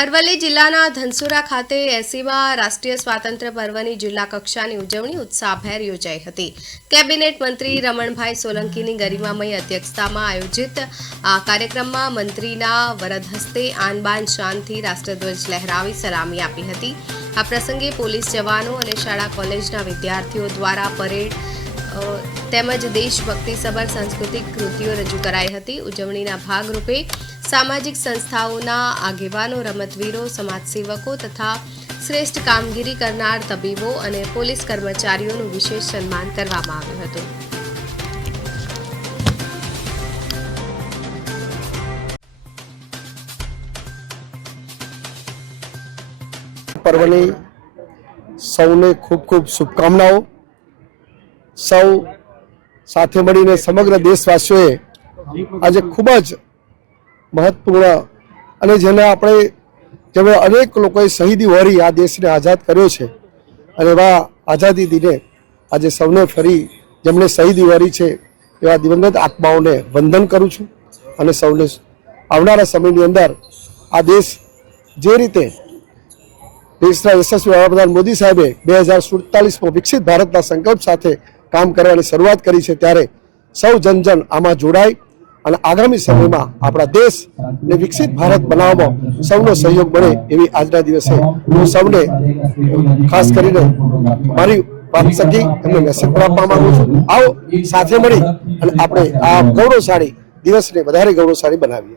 અરવલ્લી જિલ્લાના ધનસુરા ખાતે 80મા રાષ્ટ્રીય સ્વાતંત્ર્ય પર્વની જિલ્લા કક્ષાની ઉજવણી ઉત્સાહભેર યોજાઈ હતી। કેબિનેટ મંત્રી રમણભાઈ સોલંકીની ગરિમામય અધ્યક્ષતામાં આયોજિત આ કાર્યક્રમમાં મંત્રીના વરદ હસ્તે આન બાન શાનથી રાષ્ટ્રધ્વજ લહેરાવી સલામી આપી હતી। આ પ્રસંગે પોલીસ જવાનો અને શાળા કોલેજના વિદ્યાર્થીઓ દ્વારા પરેડ તેમજ દેશભક્તિસભર સાંસ્કૃતિક કૃતિઓ રજૂ કરાઈ હતી। ઉજવણીના ભાગરૂપે સામાજિક સંસ્થાઓના આગેવાનો, રમતવીરો, સમાજસેવકો તથા શ્રેષ્ઠ કામગીરી કરનાર તબીબો અને પોલીસ કર્મચારીઓનું વિશેષ સન્માન કરવામાં આવ્યું હતું। पर्वनी सौने खूब खूब शुभकामनाओं। सौ साथे मळीने समग्र देशवासीओए आज खूब ज महत्वपूर्ण अने जेने आपणे जेमणे अनेक लोकोए शहीदी वरी आ देशने आजाद कर्यो छे अने एवा आजादी दिने आज सौने फरी जेमणे शहीदी वरी छे एवा दिवंगत आत्माओने वंदन करूं छुं अने सौने आवनारा समयनी अंदर आ देश जे रीते देशना यशस्वी वडाप्रधान मोदी साहेबे 2047 विकसित भारतना संकल्प साथे काम करवानी शरूआत करी छे त्यारे सौ जन जन आमां जोड़ाय अने आगामी समयमां आपणा देश ने विकसित भारत बनाववामां सौनो सहयोग मळे एवी आजना दिवसे हुं सौने खास करीने मारी વાત સકી એમને મેસેજ પણ આપવા માંગુ છું। આવો સાથે મળી અને આપણે આ ગૌરવશાળી દિવસને વધારે ગૌરવશાળી બનાવીએ।